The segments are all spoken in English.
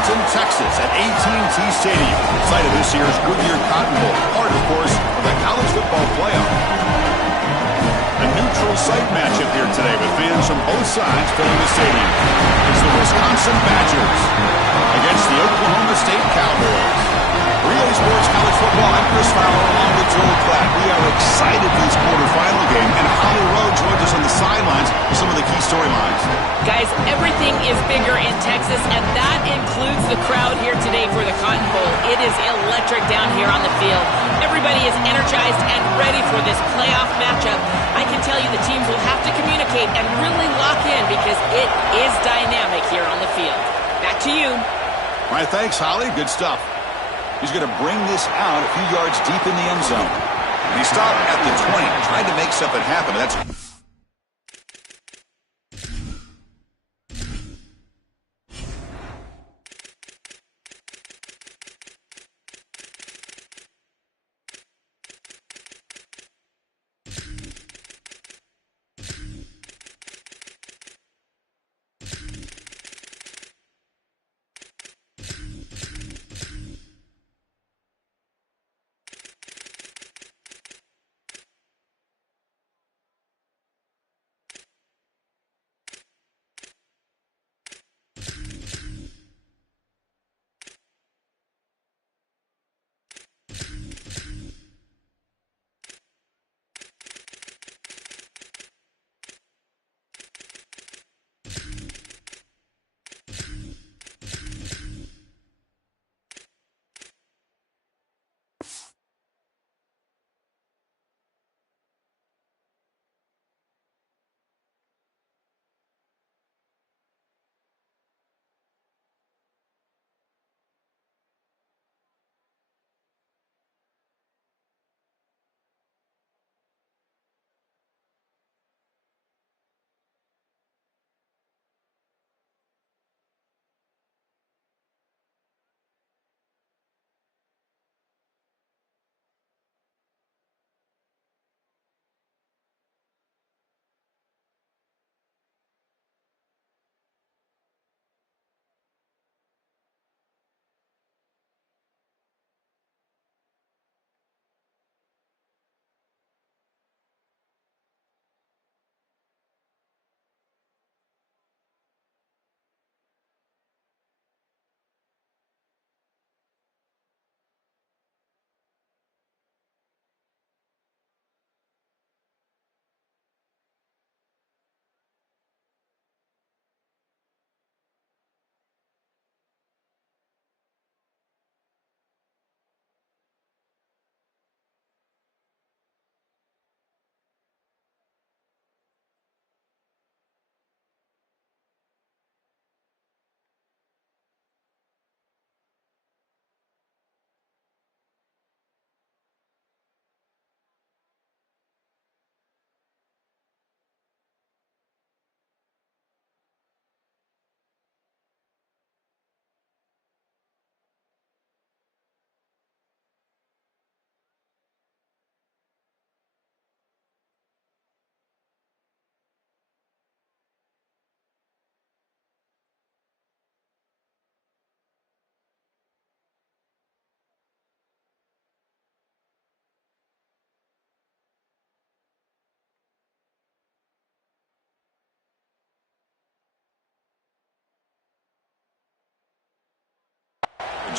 Arlington, Texas at AT&T Stadium, site of this year's Goodyear Cotton Bowl, part, of course, of the college football playoff. A neutral site matchup here today with fans from both sides filling the stadium. It's the Wisconsin Badgers against the Oklahoma State Cowboys. Relay Sports College Football, I'm Chris Fowler along with Joel Klatt. We are excited for this quarterfinal game, and Holly Rowe joins us on the sidelines with some of the key storylines. Guys, everything is bigger in Texas, and that includes the crowd here today for the Cotton Bowl. It is electric down here on the field. Everybody is energized and ready for this playoff matchup. I can tell you the teams will have to communicate and really lock in because it is dynamic here on the field. Back to you. All right, thanks, Holly. Good stuff. He's going to bring this out a few yards deep in the end zone. And he stopped at the 20, trying to make something happen. That's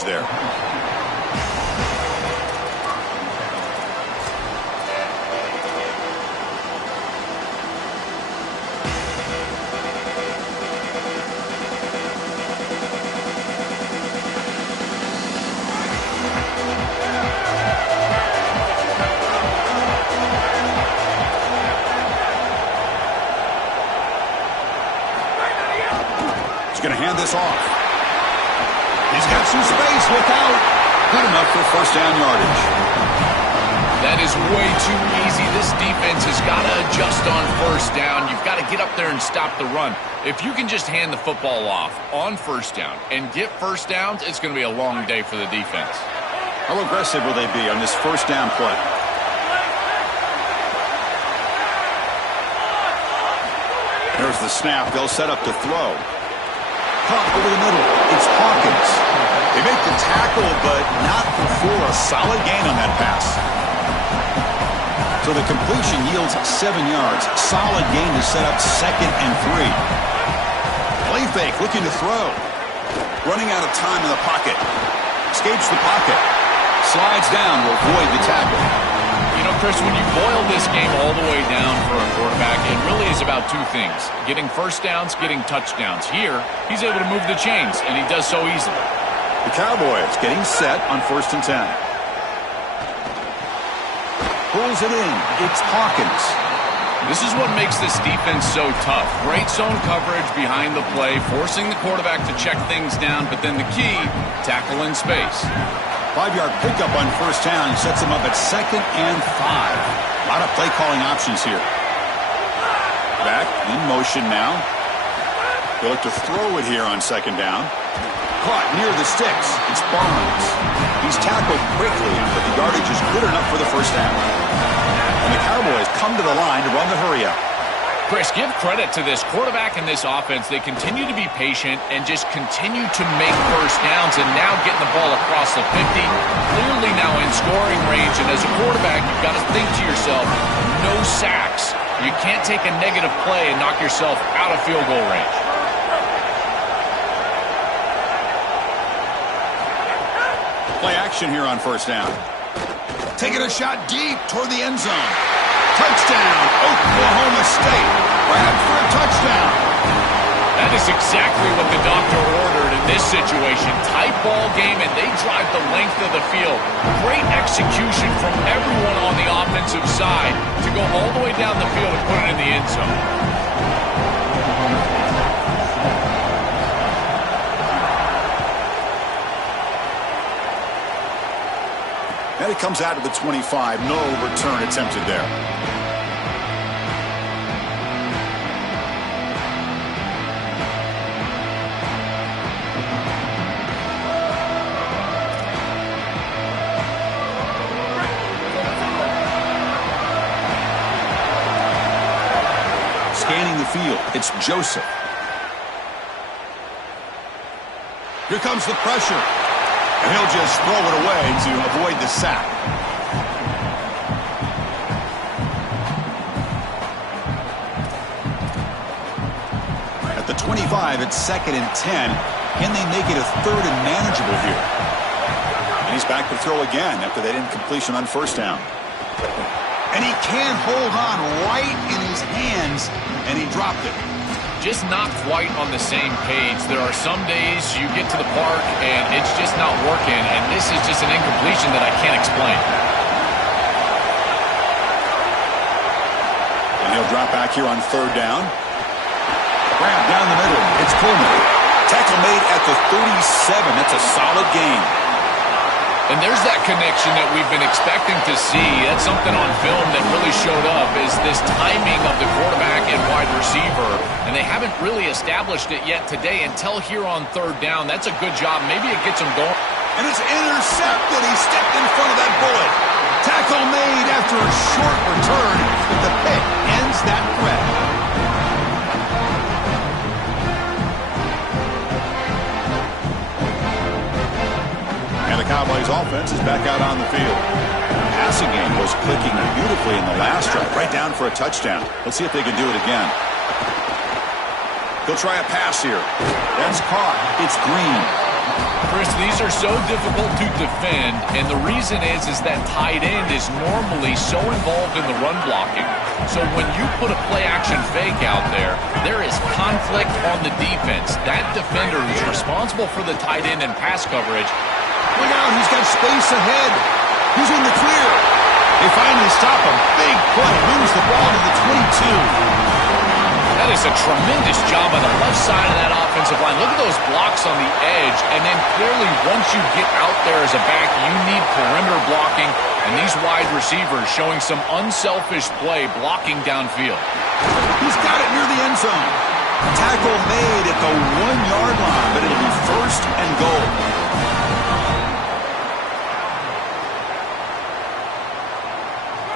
there. He's going to hand this off. He's got some space, look out. Good enough for first down yardage. That is way too easy. This defense has got to adjust on first down. You've got to get up there and stop the run. If you can just hand the football off on first down and get first downs, it's going to be a long day for the defense. How aggressive will they be on this first down play? There's the snap. They'll set up to throw. Caught over the middle. It's Hawkins. They make the tackle, but not before a solid gain on that pass. So the completion yields 7 yards. Solid gain to set up 2nd and 3. Play fake, looking to throw. Running out of time in the pocket. Escapes the pocket. Slides down to avoid the tackle. You know, Chris, when you boil this game all the way down for a quarterback, it really is about 2 things. Getting first downs, getting touchdowns. Here, he's able to move the chains, and he does so easily. The Cowboys getting set on 1st and 10. Pulls it in. It's Hawkins. This is what makes this defense so tough. Great zone coverage behind the play, forcing the quarterback to check things down, but then the key, tackle in space. 5-yard pickup on 1st down sets him up at 2nd and 5. A lot of play calling options here. Back in motion now. They'll look to throw it here on 2nd down. Caught near the sticks. It's Barnes. He's tackled quickly, but the yardage is good enough for the 1st down. And the Cowboys come to the line to run the hurry-up. Chris, give credit to this quarterback and this offense. They continue to be patient and just continue to make first downs, and now getting the ball across the 50. Clearly now in scoring range, and as a quarterback, you've got to think to yourself, no sacks. You can't take a negative play and knock yourself out of field goal range. Play action here on 1st down. Taking a shot deep toward the end zone. Touchdown, Oklahoma State. Grabbed for a touchdown. That is exactly what the doctor ordered in this situation. Tight ball game, and they drive the length of the field. Great execution from everyone on the offensive side to go all the way down the field and put it in the end zone. Then it comes out to the 25. No return attempted there. Scanning the field, it's Joseph. Here comes the pressure. And he'll just throw it away to avoid the sack. At the 25, it's 2nd and 10. Can they make it a 3rd and manageable here? And he's back to throw again after that incompletion on 1st down. And he can't hold on right in his hands, and he dropped it. Just not quite on the same page. There are some days you get to the park and it's just not working, and this is just an incompletion that I can't explain. And he'll drop back here on 3rd down. Grab down the middle. It's Pullman. Tackle made at the 37. That's a solid gain. And there's that connection that we've been expecting to see. That's something on film that really showed up, is this timing of the quarterback and wide receiver. And they haven't really established it yet today until here on 3rd down. That's a good job. Maybe it gets them going. And it's intercepted. He stepped in front of that bullet. Tackle made after a short return, but the pick ends that threat. And the Cowboys offense is back out on the field. Passing game was clicking beautifully in the last drive, right down for a touchdown. Let's see if they can do it again. He'll try a pass here. That's caught. It's Green. Chris, these are so difficult to defend, and the reason is that tight end is normally so involved in the run blocking. So when you put a play-action fake out there, there is conflict on the defense. That defender who's responsible for the tight end and pass coverage, look out, he's got space ahead. He's in the clear. They finally stop him. Big play. Moves the ball to the 22. That is a tremendous job on the left side of that offensive line. Look at those blocks on the edge. And then clearly once you get out there as a back, you need perimeter blocking. And these wide receivers showing some unselfish play blocking downfield. He's got it near the end zone. Tackle made at the 1-yard line, but it'll be 1st and goal.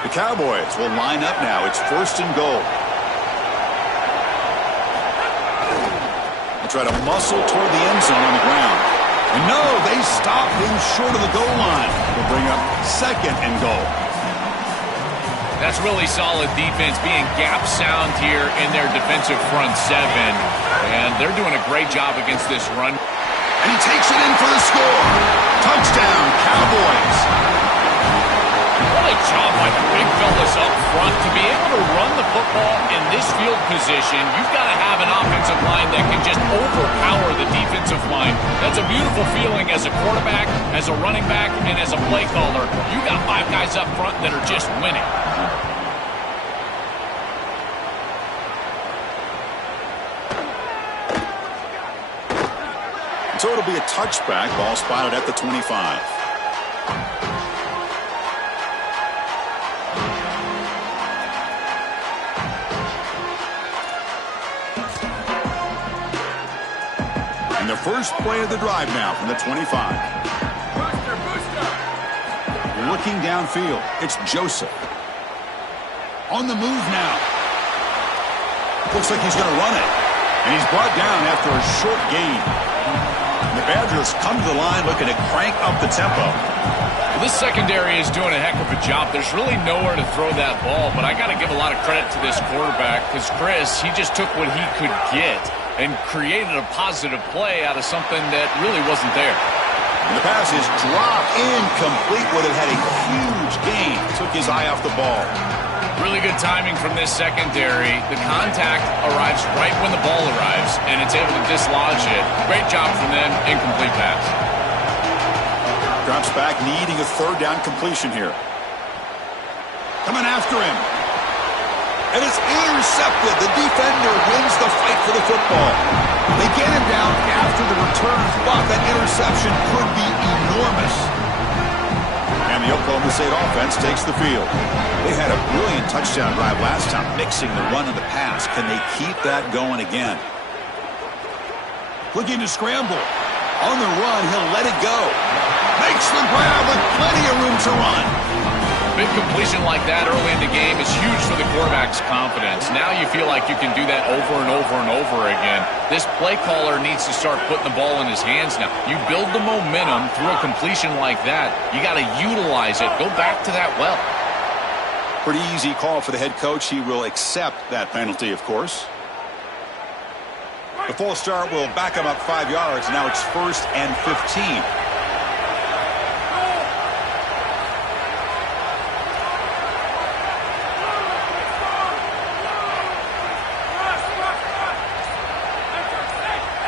The Cowboys will line up now. It's 1st and goal. They'll try to muscle toward the end zone on the ground. And no, they stop him short of the goal line. Will bring up 2nd and goal. That's really solid defense, being gap sound here in their defensive front 7. And they're doing a great job against this run. And he takes it in for the score. Touchdown, Cowboys. What a job by the big fellas up front. To be able to run the football in this field position, you've got to have an offensive line that can just overpower the defensive line. That's a beautiful feeling as a quarterback, as a running back, and as a play caller. You got 5 guys up front that are just winning. So it'll be a touchback. Ball spotted at the 25. And the first play of the drive now from the 25. Looking downfield. It's Joseph. On the move now. Looks like he's going to run it. And he's brought down after a short gain. The Badgers come to the line looking to crank up the tempo. Well, this secondary is doing a heck of a job. There's really nowhere to throw that ball, but I got to give a lot of credit to this quarterback because Chris, he just took what he could get and created a positive play out of something that really wasn't there. And the pass is dropped incomplete. Would have had a huge gain. Took his eye off the ball. Really good timing from this secondary. The contact arrives right when the ball arrives, and it's able to dislodge it. Great job from them. Incomplete pass. Drops back, needing a 3rd down completion here. Coming after him. And it's intercepted. The defender wins the fight for the football. They get him down after the return, but that interception could be enormous. And the Oklahoma State offense takes the field. They had a brilliant touchdown drive last time, mixing the run and the pass. Can they keep that going again? Looking to scramble. On the run, he'll let it go. Makes the grab with plenty of room to run. Big completion like that early in the game is huge for the quarterback's confidence. Now you feel like you can do that over and over and over again. This play caller needs to start putting the ball in his hands now. You build the momentum through a completion like that. You got to utilize it. Go back to that well. Pretty easy call for the head coach. He will accept that penalty, of course. The full start will back him up 5 yards. Now it's 1st and 15.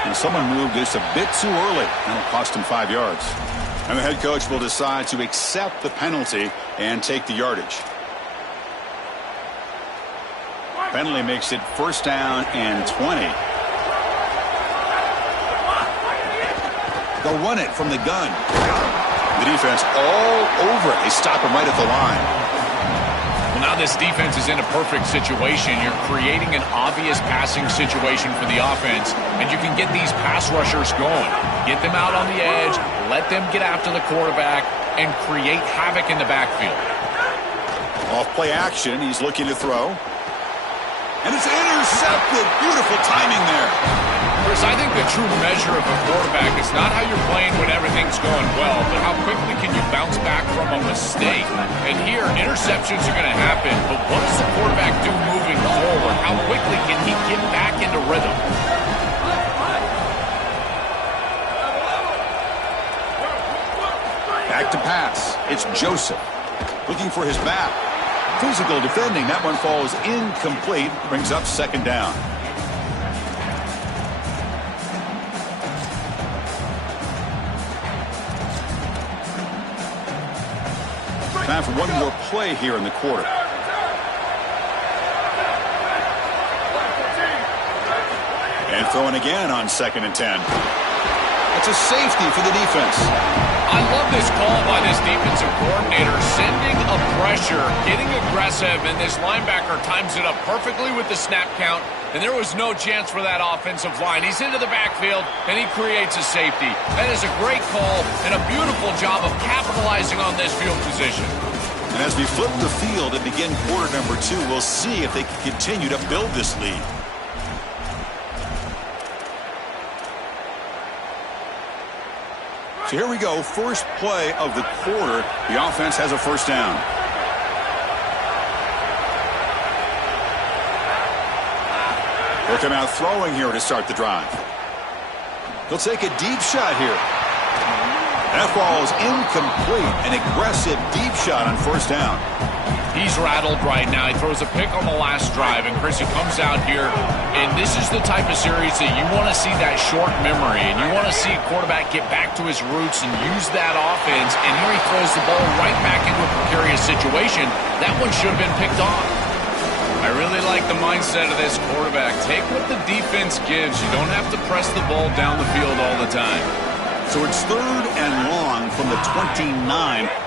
And someone moved this a bit too early. That'll cost him 5 yards. And the head coach will decide to accept the penalty and take the yardage. Penalty makes it 1st down and 20. They'll run it from the gun. The defense all over it. They stop him right at the line. Well, now this defense is in a perfect situation. You're creating an obvious passing situation for the offense, and you can get these pass rushers going. Get them out on the edge, let them get after the quarterback, and create havoc in the backfield. Off play action, he's looking to throw. And it's intercepted. Beautiful timing there. Chris, I think the true measure of a quarterback is not how you're playing when everything's going well, but how quickly can you bounce back from a mistake. And here, interceptions are going to happen, but what does the quarterback do moving forward? How quickly can he get back into rhythm? Back to pass. It's Joseph looking for his back. Physical defending. That one falls incomplete. Brings up 2nd down. Time for one more play here in the quarter. And throwing again on 2nd and 10. It's a safety for the defense. I love this call by this defensive coordinator, sending a pressure, getting aggressive, and this linebacker times it up perfectly with the snap count, and there was no chance for that offensive line. He's into the backfield, and he creates a safety. That is a great call and a beautiful job of capitalizing on this field position. And as we flip the field and begin quarter number 2, we'll see if they can continue to build this lead. So here we go, first play of the quarter. The offense has a first down. They'll come out throwing here to start the drive. They'll take a deep shot here. That ball is incomplete. An aggressive deep shot on first down. He's rattled right now. He throws a pick on the last drive, and Chris, he comes out here, and this is the type of series that you want to see that short memory, and you want to see a quarterback get back to his roots and use that offense, and here he throws the ball right back into a precarious situation. That one should have been picked off. I really like the mindset of this quarterback. Take what the defense gives. You don't have to press the ball down the field all the time. So it's 3rd and long from the 29.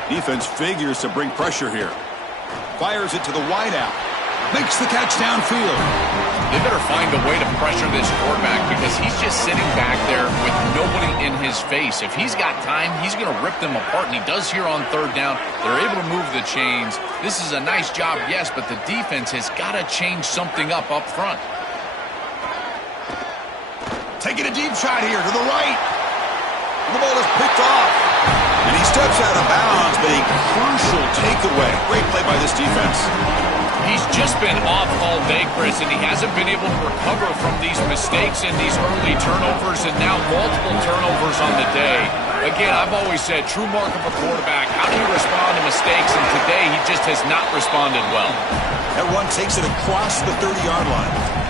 Defense figures to bring pressure here. Fires it to the wideout. Makes the catch downfield. They better find a way to pressure this quarterback because he's just sitting back there with nobody in his face. If he's got time, he's going to rip them apart, and he does here on 3rd down. They're able to move the chains. This is a nice job, yes, but the defense has got to change something up front. Taking a deep shot here to the right. The ball is picked off. And he steps out of bounds, but a crucial takeaway. Great play by this defense. He's just been off all day, Chris, and he hasn't been able to recover from these mistakes and these early turnovers and now multiple turnovers on the day. Again, I've always said, true mark of a quarterback, how do you respond to mistakes? And today, he just has not responded well. That one takes it across the 30-yard line.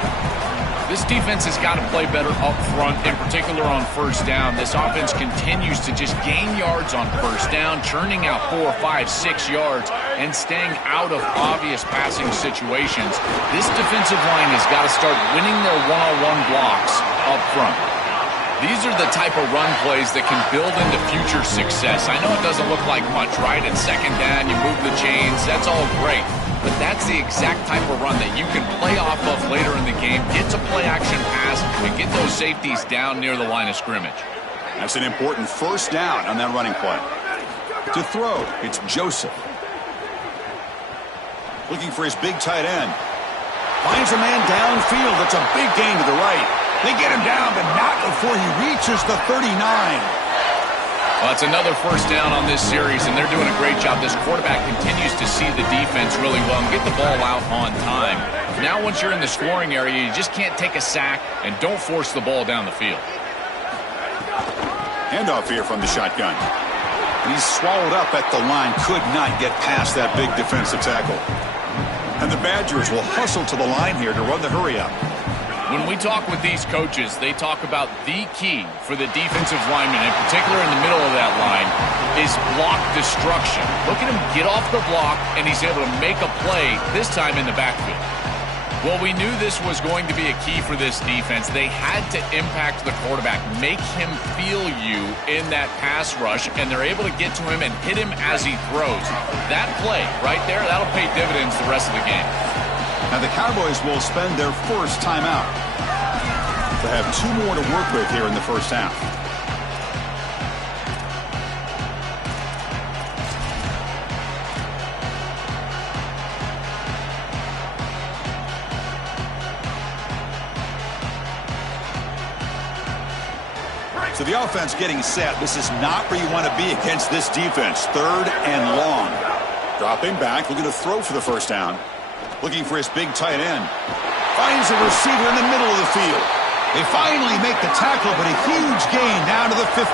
This defense has got to play better up front, in particular on first down. This offense continues to just gain yards on first down, churning out 4, 5, 6 yards, and staying out of obvious passing situations. This defensive line has got to start winning their one-on-one blocks up front. These are the type of run plays that can build into future success. I know it doesn't look like much, right? It's 2nd down, you move the chains, that's all great. But that's the exact type of run that you can play off of later in the game, get to play-action pass, and get those safeties down near the line of scrimmage. That's an important first down on that running play. To throw, it's Joseph. Looking for his big tight end. Finds a man downfield. That's a big gain to the right. They get him down, but not before he reaches the 39. Well, it's another first down on this series, and they're doing a great job. This quarterback continues to see the defense really well and get the ball out on time. Now, once you're in the scoring area, you just can't take a sack and don't force the ball down the field. Handoff here from the shotgun. And he's swallowed up at the line. Could not get past that big defensive tackle. And the Badgers will hustle to the line here to run the hurry up. When we talk with these coaches, they talk about the key for the defensive lineman, in particular in the middle of that line, is block destruction. Look at him get off the block, and he's able to make a play, this time in the backfield. Well, we knew this was going to be a key for this defense. They had to impact the quarterback, make him feel you in that pass rush, and they're able to get to him and hit him as he throws. That play right there, that'll pay dividends the rest of the game. Now the Cowboys will spend their first timeout. They have 2 more to work with here in the first half. So the offense getting set. This is not where you want to be against this defense. 3rd and long. Dropping back, looking to throw for the first down. Looking for his big tight end. Finds a receiver in the middle of the field. They finally make the tackle, but a huge gain down to the 15.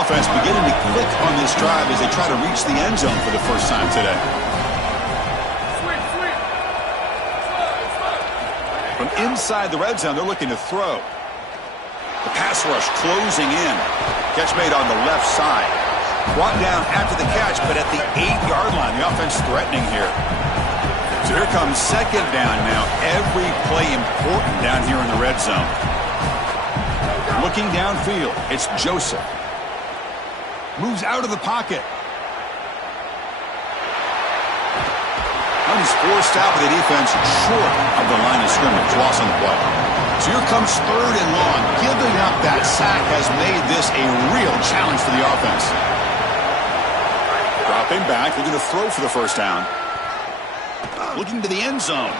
Offense beginning to click on this drive as they try to reach the end zone for the first time today. From inside the red zone, they're looking to throw. The pass rush closing in. Catch made on the left side. Brought down after the catch, but at the 8-yard line, the offense threatening here. So here comes 2nd down now. Every play important down here in the red zone. Looking downfield, it's Joseph. Moves out of the pocket. And he's forced out by the defense short of the line of scrimmage. Loss on the play. So here comes 3rd and long. Giving up that sack has made this a real challenge for the offense. Dropping back, looking to throw for the first down. Looking to the end zone.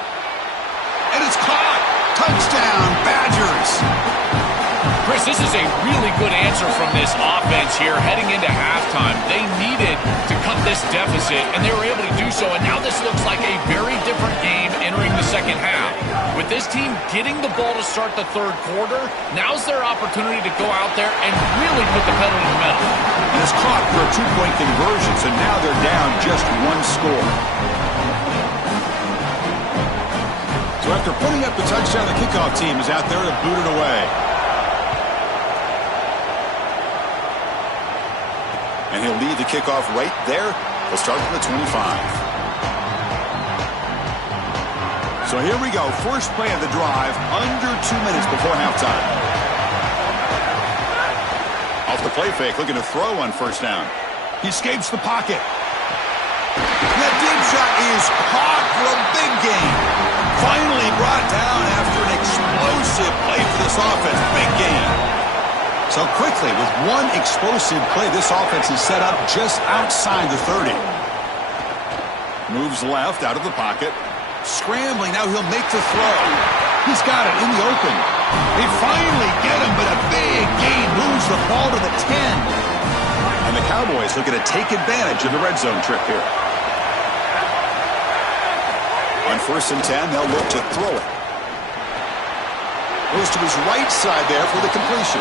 And it's caught. Touchdown, Badgers. Chris, this is a really really good answer from this offense here heading into halftime. They needed to cut this deficit, and they were able to do so. And now this looks like a very different game entering the second half. With this team getting the ball to start the third quarter, now's their opportunity to go out there and really put the pedal to the metal. And it's caught for a two-point conversion, so now they're down just one score. So after putting up the touchdown, the kickoff team is out there to boot it away. And he'll lead the kickoff right there. He'll start from the 25. So here we go. First play of the drive, under 2 minutes before halftime. Off the play fake, looking to throw on first down. He escapes the pocket. That deep shot is caught for a big gain. Finally brought down after an explosive play for this offense. Big gain. So quickly, with one explosive play, this offense is set up just outside the 30. Moves left out of the pocket. Scrambling, now he'll make the throw. He's got it in the open. They finally get him, but a big gain moves the ball to the 10. And the Cowboys looking to take advantage of the red zone trip here. On 1st and 10, they'll look to throw it. Goes to his right side there for the completion.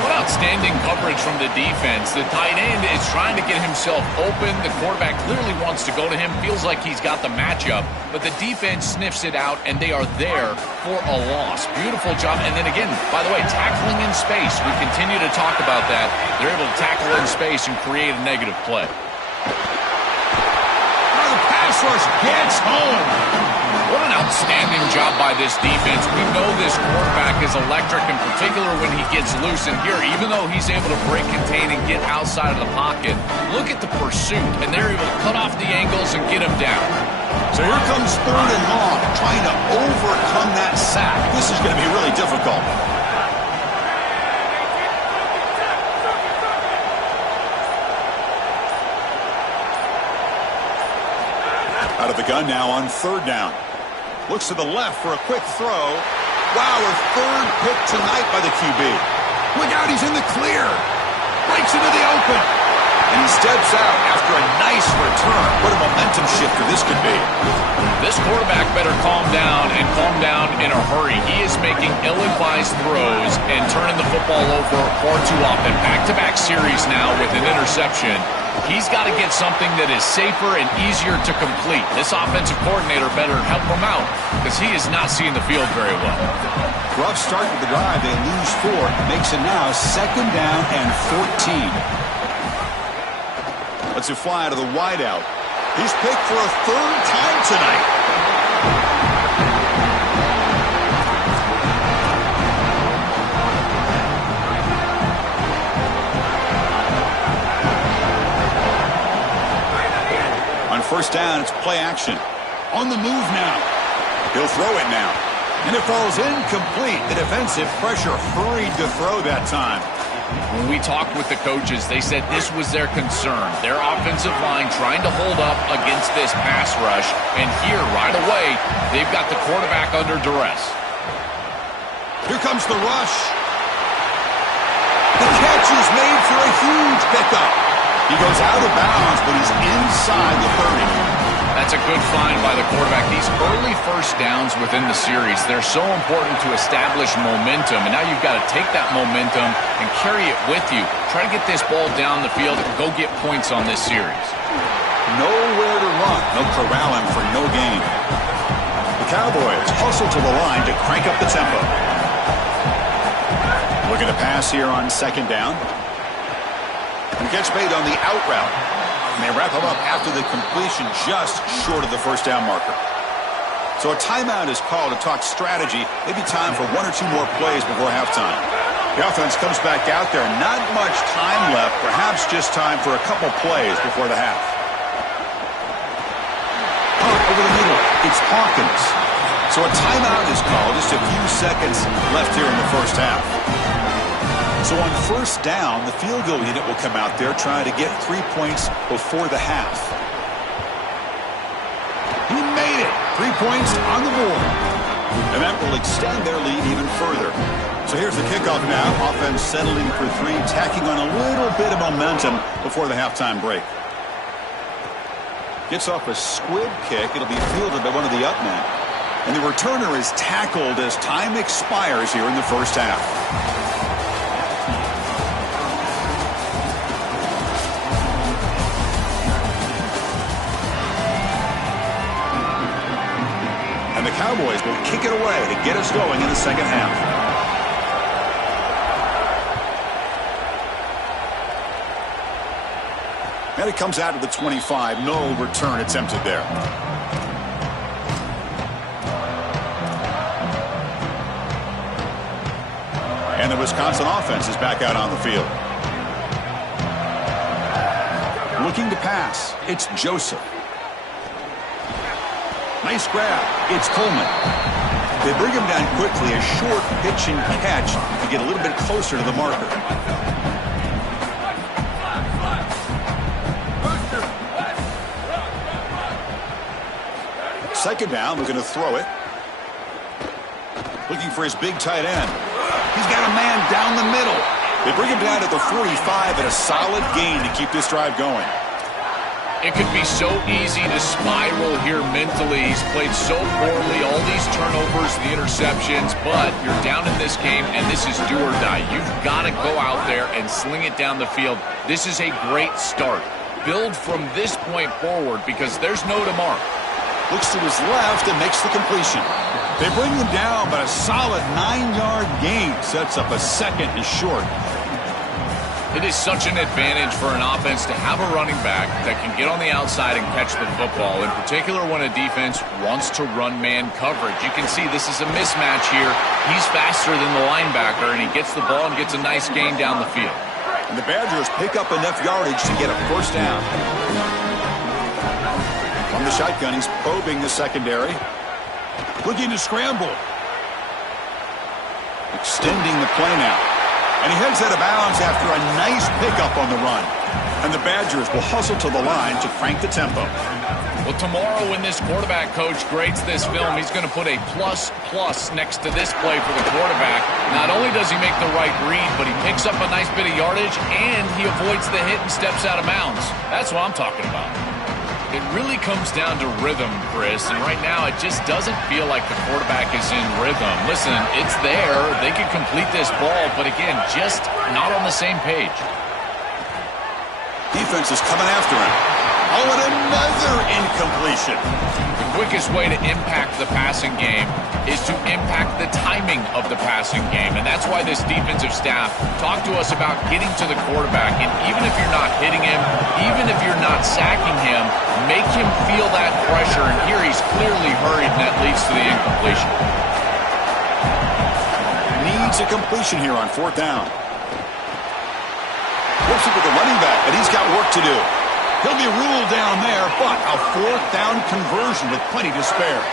What outstanding coverage from the defense. The tight end is trying to get himself open. The quarterback clearly wants to go to him. Feels like he's got the matchup. But the defense sniffs it out, and they are there for a loss. Beautiful job. And then again, by the way, tackling in space. We continue to talk about that. They're able to tackle in space and create a negative play. Now the pass rush gets home. What an outstanding job by this defense. We know this quarterback is electric, in particular when he gets loose. And here, even though he's able to break, contain, and get outside of the pocket, look at the pursuit. And they're able to cut off the angles and get him down. So here comes 3rd and long, trying to overcome that sack. This is going to be really difficult. Out of the gun now on 3rd down. Looks to the left for a quick throw. Wow, a 3rd pick tonight by the QB. Look out, he's in the clear. Breaks into the open. And he steps out after a nice return. What a momentum shifter this could be. This quarterback better calm down and calm down in a hurry. He is making ill-advised throws and turning the football over far too often. Back-to-back series now with an interception. He's got to get something that is safer and easier to complete. This offensive coordinator better help him out because he is not seeing the field very well. Rough start with the drive. They lose 4. Makes it now 2nd down and 14. Let's it fly out of the wideout. He's picked for a 3rd time tonight. On 1st down, it's play action. On the move now. He'll throw it now. And it falls incomplete. The defensive pressure hurried to throw that time. When we talked with the coaches, they said this was their concern. Their offensive line trying to hold up against this pass rush. And here, right away, they've got the quarterback under duress. Here comes the rush. The catch is made for a huge pickup. He goes out of bounds, but he's inside the 30. That's a good find by the quarterback. These early first downs within the series, they're so important to establish momentum. And now you've got to take that momentum and carry it with you. Try to get this ball down the field and go get points on this series. Nowhere to run. They'll corral him for no gain. The Cowboys hustle to the line to crank up the tempo. Looking to pass here on 2nd down. And gets made on the out route. And they wrap him up after the completion just short of the 1st down marker. So a timeout is called to talk strategy. Maybe time for 1 or 2 more plays before halftime. The offense comes back out there. Not much time left. Perhaps just time for a couple plays before the half. Over the middle. It's Hawkins. So a timeout is called. Just a few seconds left here in the 1st half. So on 1st down, the field goal unit will come out there trying to get 3 points before the half. He made it. 3 points on the board. And that will extend their lead even further. So here's the kickoff now. Offense settling for three, tacking on a little bit of momentum before the halftime break. Gets off a squib kick. It'll be fielded by one of the up men. And the returner is tackled as time expires here in the first half. And the Cowboys will kick it away to get us going in the second half. And it comes out to the 25. No return attempted there. And the Wisconsin offense is back out on the field. Looking to pass. It's Joseph. Nice grab. It's Coleman. They bring him down quickly. A short pitch and catch to get a little bit closer to the marker. Second down, we're going to throw it. Looking for his big tight end. He's got a man down the middle. They bring him down to the 45 at a solid gain to keep this drive going. It could be so easy to spiral here mentally. He's played so poorly, all these turnovers, the interceptions, but you're down in this game, and this is do or die. You've got to go out there and sling it down the field. This is a great start. Build from this point forward because there's no tomorrow. Looks to his left and makes the completion. They bring him down, but a solid 9-yard gain sets up a second and short. It is such an advantage for an offense to have a running back that can get on the outside and catch the football, in particular when a defense wants to run man coverage. You can see this is a mismatch here. He's faster than the linebacker, and he gets the ball and gets a nice gain down the field. And the Badgers pick up enough yardage to get a first down. From the shotgun, he's probing the secondary. Looking to scramble. Extending the play now. And he heads out of bounds after a nice pickup on the run. And the Badgers will hustle to the line to crank the tempo. Well, tomorrow when this quarterback coach grades this film, he's going to put a plus next to this play for the quarterback. Not only does he make the right read, but he picks up a nice bit of yardage, and he avoids the hit and steps out of bounds. That's what I'm talking about. It really comes down to rhythm, Chris, and right now it just doesn't feel like the quarterback is in rhythm. Listen, it's there. They could complete this ball, but again, just not on the same page. Defense is coming after him. Oh, and another incompletion. The quickest way to impact the passing game is to impact the timing of the passing game, and that's why this defensive staff talked to us about getting to the quarterback, and even if you're not hitting him, even if you're not sacking him, make him feel that pressure, and here he's clearly hurried, and that leads to the incompletion. Needs a completion here on fourth down. Works it with the running back, but he's got work to do. He'll be ruled down there, but a fourth down conversion with plenty to spare.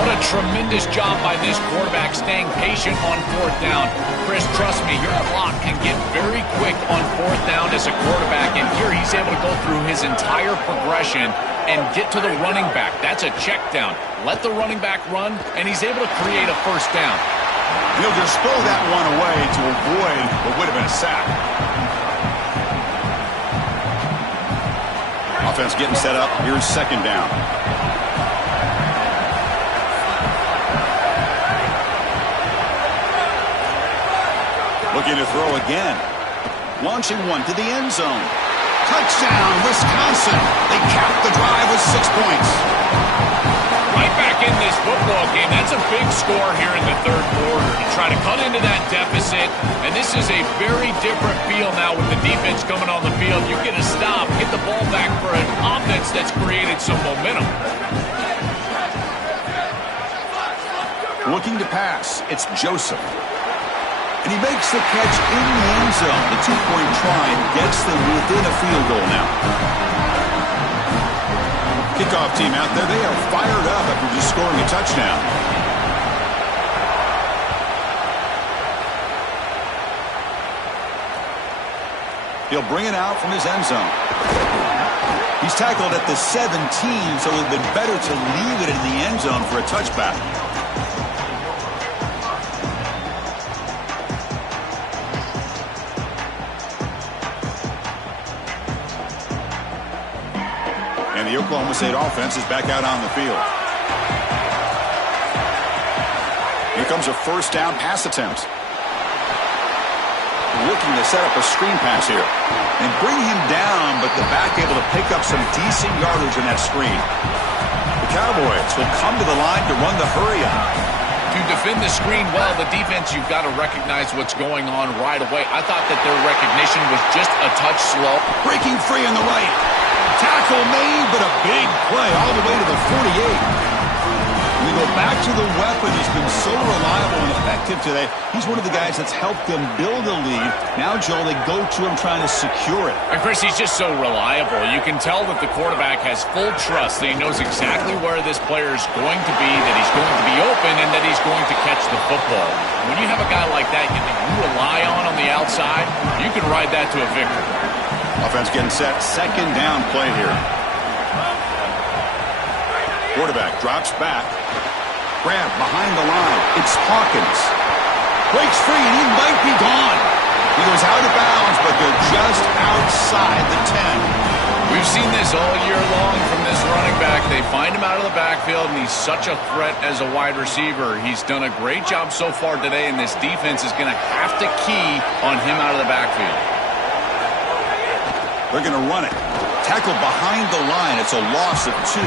What a tremendous job by this quarterback staying patient on fourth down. Chris, trust me, your clock can get very quick on fourth down as a quarterback, and here he's able to go through his entire progression and get to the running back. That's a check down. Let the running back run, and he's able to create a first down. He'll just throw that one away to avoid what would have been a sack. Offense getting set up. Here's second down. Looking to throw again. Launching one to the end zone. Touchdown, Wisconsin. They cap the drive with 6 points. Right back in this football game. That's a big score here in the third quarter to try to cut into that deficit. And this is a very different feel now with the defense coming on the field. You get a stop, get the ball back for an offense that's created some momentum. Looking to pass. It's Joseph. And he makes the catch in the end zone. The 2-point try gets them within a field goal now. Kickoff team out there. They are fired up after just scoring a touchdown. He'll bring it out from his end zone. He's tackled at the 17, so it would have been better to leave it in the end zone for a touchback. the Oklahoma State offense is back out on the field. Here comes a first down pass attempt. Looking to set up a screen pass here. And bring him down, but the back able to pick up some decent yardage in that screen. The Cowboys will come to the line to run the hurry up. To defend the screen well, the defense, you've got to recognize what's going on right away. I thought that their recognition was just a touch slow. Breaking free on the right. Tackle made, but a big play all the way to the 48. We go back to the weapon who's been so reliable and effective today. He's one of the guys that's helped them build a lead. Now, Joel, they go to him trying to secure it. And, Chris, he's just so reliable. You can tell that the quarterback has full trust that he knows exactly where this player is going to be, that he's going to be open, and that he's going to catch the football. When you have a guy like that you rely on the outside, you can ride that to a victory. Offense getting set. Second down play here. Quarterback drops back. Grab behind the line. It's Hawkins. Breaks free, and he might be gone. He goes out of bounds, but they're just outside the 10. We've seen this all year long from this running back. They find him out of the backfield, and he's such a threat as a wide receiver. He's done a great job so far today, and this defense is going to have to key on him out of the backfield. They're going to run it. Tackle behind the line. It's a loss of 2.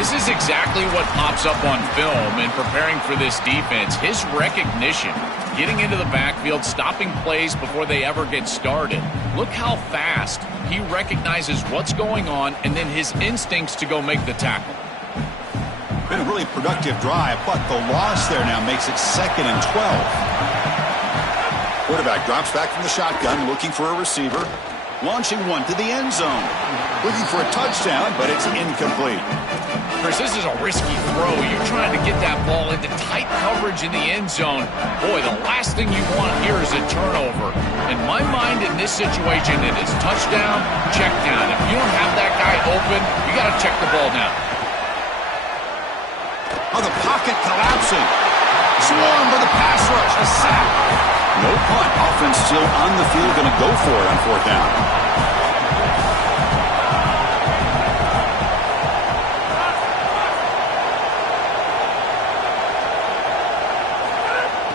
This is exactly what pops up on film in preparing for this defense. His recognition, getting into the backfield, stopping plays before they ever get started. Look how fast he recognizes what's going on and then his instincts to go make the tackle. Been a really productive drive, but the loss there now makes it 2nd and 12. Quarterback drops back from the shotgun, looking for a receiver. Launching one to the end zone. Looking for a touchdown, but it's incomplete. Chris, this is a risky throw. You're trying to get that ball into tight coverage in the end zone. Boy, the last thing you want here is a turnover. In my mind, in this situation, it is touchdown, check down. If you don't have that guy open, you got to check the ball down. Oh, the pocket collapsing. Swarm for the pass rush. A sack. No punt. Offense still on the field, going to go for it on 4th down.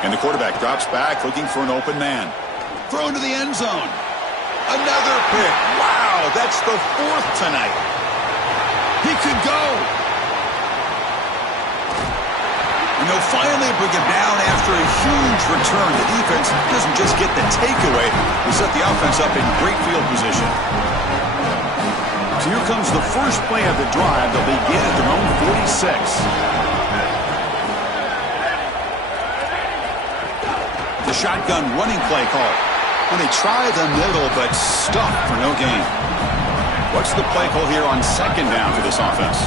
And the quarterback drops back, looking for an open man. Thrown to the end zone. Another pick. Wow, that's the 4th tonight. He could go. And they'll finally bring him down after a huge return. The defense doesn't just get the takeaway. They set the offense up in great field position. So here comes the first play of the drive. They'll begin at their own 46. The shotgun running play call. And they try the middle, but stuffed for no gain. What's the play call here on 2nd down for this offense?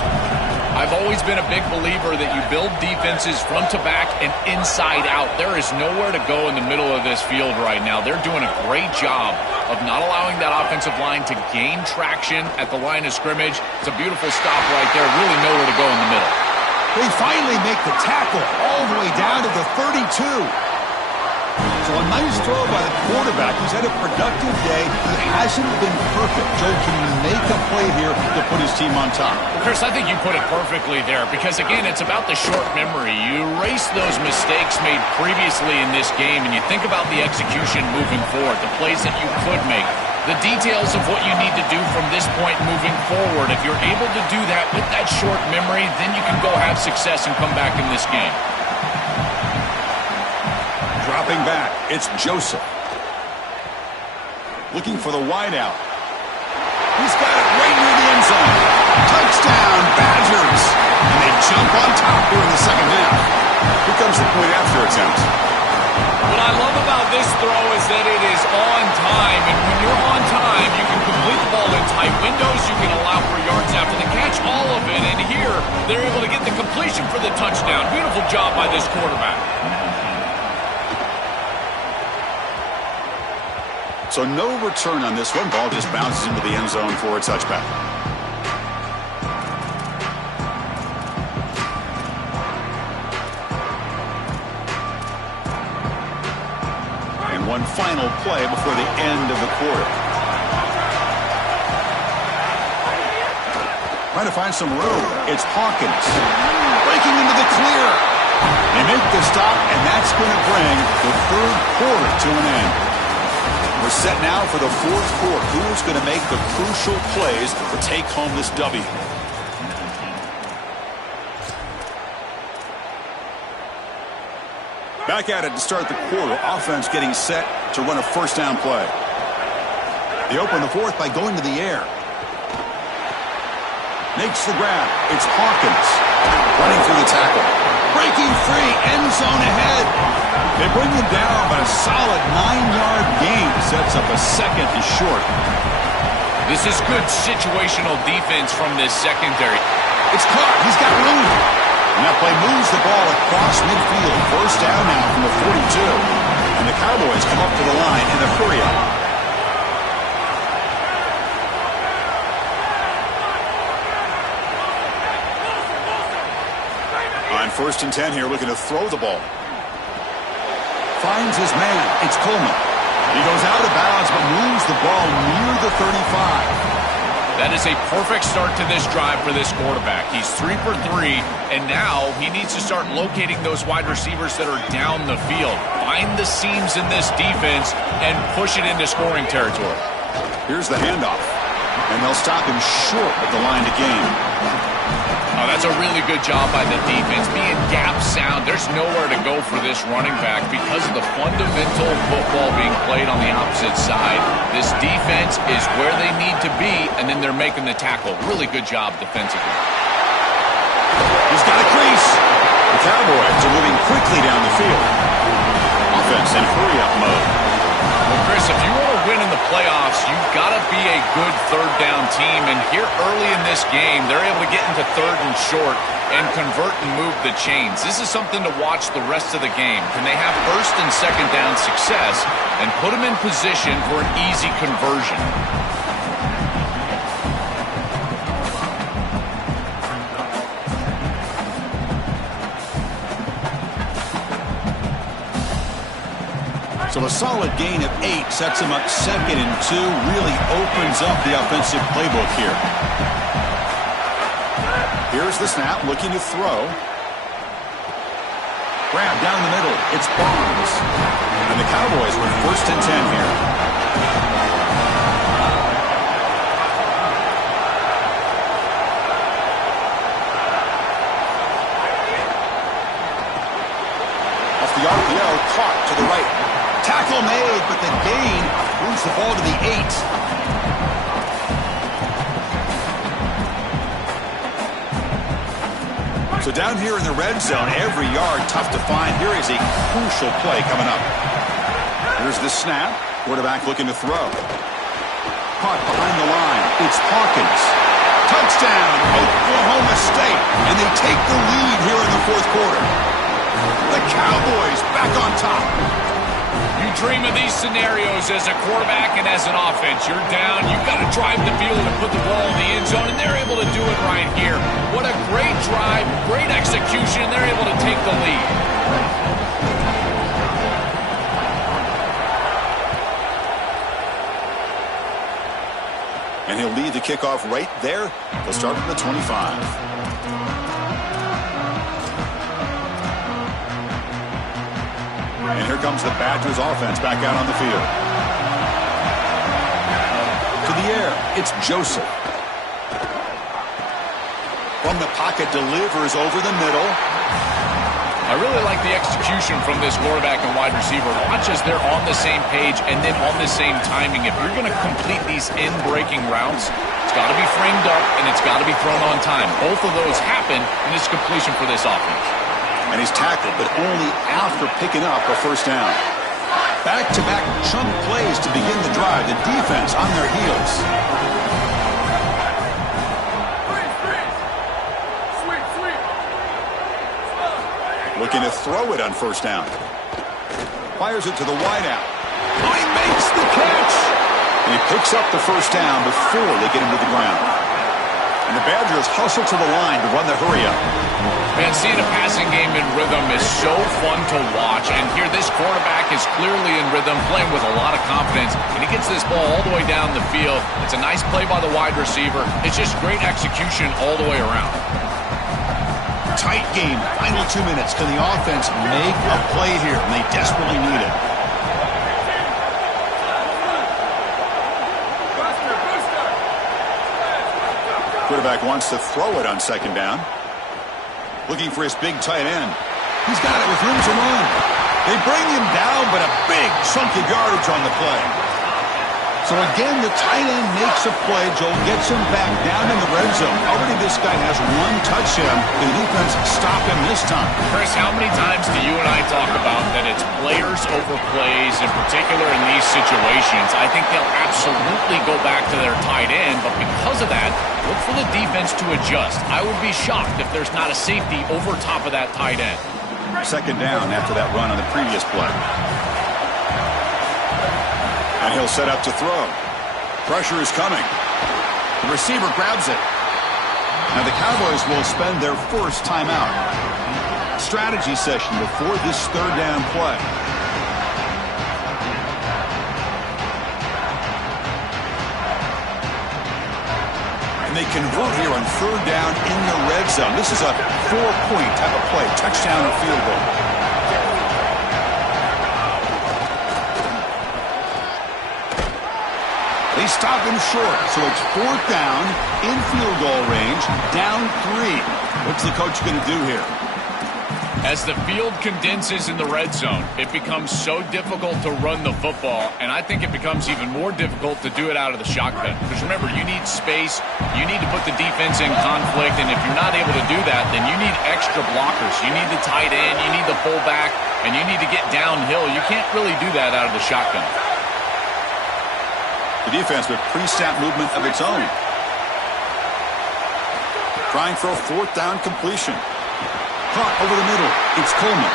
I've always been a big believer that you build defenses front to back and inside out. There is nowhere to go in the middle of this field right now. They're doing a great job of not allowing that offensive line to gain traction at the line of scrimmage. It's a beautiful stop right there. Really nowhere to go in the middle. They finally make the tackle all the way down to the 32. So a nice throw by the quarterback. He's had a productive day. He hasn't been perfect. Joe, can you make a play here to put his team on top? Well, Chris, I think you put it perfectly there because, again, it's about the short memory. You erase those mistakes made previously in this game, and you think about the execution moving forward, the plays that you could make, the details of what you need to do from this point moving forward. If you're able to do that with that short memory, then you can go have success and come back in this game. Dropping back, it's Joseph. Looking for the wideout. He's got it right near the end zone. Touchdown, Badgers. And they jump on top here in the 2nd half. Here comes the point after attempt. What I love about this throw is that it is on time. And when you're on time, you can complete the ball in tight windows. You can allow for yards after the catch, all of it. And here, they're able to get the completion for the touchdown. Beautiful job by this quarterback. So no return on this one. Ball just bounces into the end zone for a touchback. And one final play before the end of the quarter. Trying to find some room. It's Hawkins. Breaking into the clear. They make the stop, and that's going to bring the third quarter to an end. We're set now for the fourth quarter. Who's going to make the crucial plays to take home this W? Back at it to start the quarter. Offense getting set to run a first down play. They open the fourth by going to the air. Makes the grab. It's Hawkins. Running through the tackle. Breaking free. End zone ahead. They bring him down, but a solid 9-yard gain sets up a second and short. This is good situational defense from this secondary. It's caught. He's got room. And that play moves the ball across midfield. First down now from the 42. And the Cowboys come up to the line in the hurry-up. On 1st and 10 here, looking to throw the ball. Finds his man. It's Coleman. He goes out of bounds, but moves the ball near the 35. That is a perfect start to this drive for this quarterback. He's 3 for 3, and now he needs to start locating those wide receivers that are down the field. Find the seams in this defense and push it into scoring territory. Here's the handoff, and they'll stop him short of the line to gain. Oh, that's a really good job by the defense. Being gap sound, there's nowhere to go for this running back because of the fundamental football being played on the opposite side. This defense is where they need to be, and then they're making the tackle. Really good job defensively. He's got a crease. The Cowboys are moving quickly down the field. Offense in hurry-up mode. Well, Chris, if you want to win in the playoffs, you've got to be a good third-down team. And here early in this game, they're able to get into 3rd and short and convert and move the chains. This is something to watch the rest of the game. Can they have 1st and 2nd down success and put them in position for an easy conversion? So a solid gain of 8 sets him up 2nd and 2. Really opens up the offensive playbook here. Here's the snap, looking to throw. Grab down the middle. It's Barnes. And the Cowboys were 1st and 10 here. Off the RPO, caught to the right. Tackle made, but the gain moves the ball to the 8. So down here in the red zone, every yard tough to find. Here is a crucial play coming up. Here's the snap. Quarterback looking to throw. Caught behind the line. It's Hawkins. Touchdown, Oklahoma State. And they take the lead here in the 4th quarter. The Cowboys back on top. You dream of these scenarios as a quarterback and as an offense. You're down, you've got to drive the field and put the ball in the end zone, and they're able to do it right here. What a great drive, great execution, and they're able to take the lead. And he'll lead the kickoff right there. They'll start from the 25. And here comes the Badgers offense back out on the field. To the air, it's Joseph. From the pocket, delivers over the middle. I really like the execution from this quarterback and wide receiver. Watch as they're on the same page and then on the same timing. If you're going to complete these in-breaking routes, it's got to be framed up and it's got to be thrown on time. Both of those happen in this completion for this offense. And he's tackled, but only after picking up a first down. Back-to-back chunk plays to begin the drive. The defense on their heels. Looking to throw it on first down. Fires it to the wideout. Oh, he makes the catch! And he picks up the first down before they get him to the ground. And the Badgers hustle to the line to run the hurry-up. Man, seeing a passing game in rhythm is so fun to watch. And here, this quarterback is clearly in rhythm, playing with a lot of confidence. And he gets this ball all the way down the field. It's a nice play by the wide receiver. It's just great execution all the way around. Tight game. Final 2 minutes. Can the offense make a play here? And they desperately need it. Quarterback wants to throw it on second down. Looking for his big tight end. He's got it with room to run. They bring him down, but a big chunk of yardage on the play. So again, the tight end makes a play. Joel gets him back down in the red zone. Already this guy has one touchdown. The defense stop him this time. Chris, how many times do you and I talk about that it's players over plays, in particular in these situations? I think they'll absolutely go back to their tight end, but because of that, look for the defense to adjust. I would be shocked if there's not a safety over top of that tight end. Second down after that run on the previous play. And he'll set up to throw. Pressure is coming. The receiver grabs it. Now the Cowboys will spend their first timeout. Strategy session before this third down play. And they convert here on third down in the red zone. This is a 4-point type of play. Touchdown or field goal. They stop him short, so it's fourth down, in field goal range, down 3. What's the coach going to do here? As the field condenses in the red zone, it becomes so difficult to run the football, and I think it becomes even more difficult to do it out of the shotgun. Because remember, you need space, you need to put the defense in conflict, and if you're not able to do that, then you need extra blockers. You need the tight end, you need the fullback, and you need to get downhill. You can't really do that out of the shotgun. The defense with pre-snap movement of its own. Trying for a fourth down completion. Caught over the middle. It's Coleman.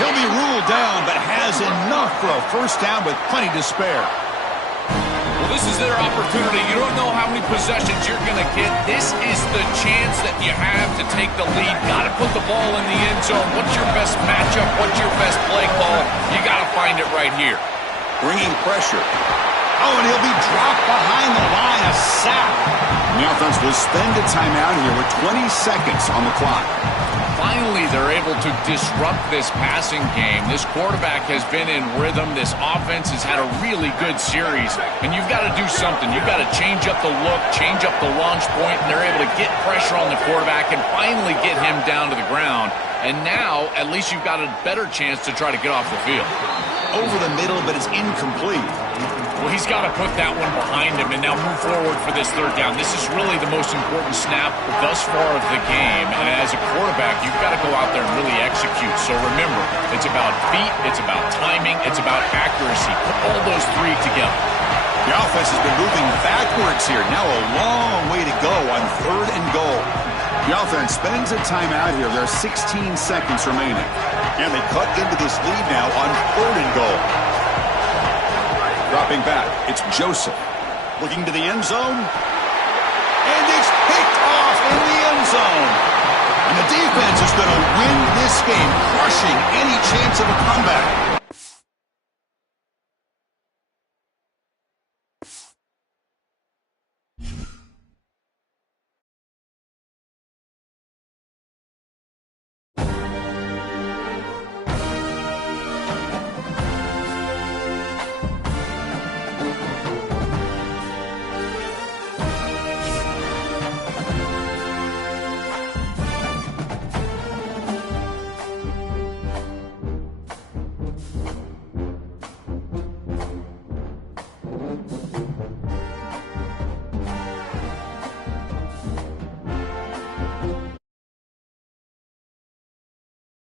He'll be ruled down, but has enough for a first down with plenty to spare. Well, this is their opportunity. You don't know how many possessions you're going to get. This is the chance that you have to take the lead. Got to put the ball in the end zone. What's your best matchup? What's your best play call? You got to find it right here. Bringing pressure. Oh, and he'll be dropped behind the line. A sack. And the offense will spend a timeout here with 20 seconds on the clock. Finally, they're able to disrupt this passing game. This quarterback has been in rhythm. This offense has had a really good series. And you've got to do something. You've got to change up the look, change up the launch point, and they're able to get pressure on the quarterback and finally get him down to the ground. And now, at least you've got a better chance to try to get off the field. Over the middle, but it's incomplete. Well, he's got to put that one behind him and now move forward for this third down. This is really the most important snap thus far of the game. And as a quarterback, you've got to go out there and really execute. So remember, it's about feet, it's about timing, it's about accuracy. Put all those three together. The offense has been moving backwards here. Now a long way to go on third and goal. The offense spends a timeout here. There are 16 seconds remaining. And they cut into this lead now on third and goal. Dropping back, it's Joseph. Looking to the end zone. And it's picked off in the end zone. And the defense is going to win this game, crushing any chance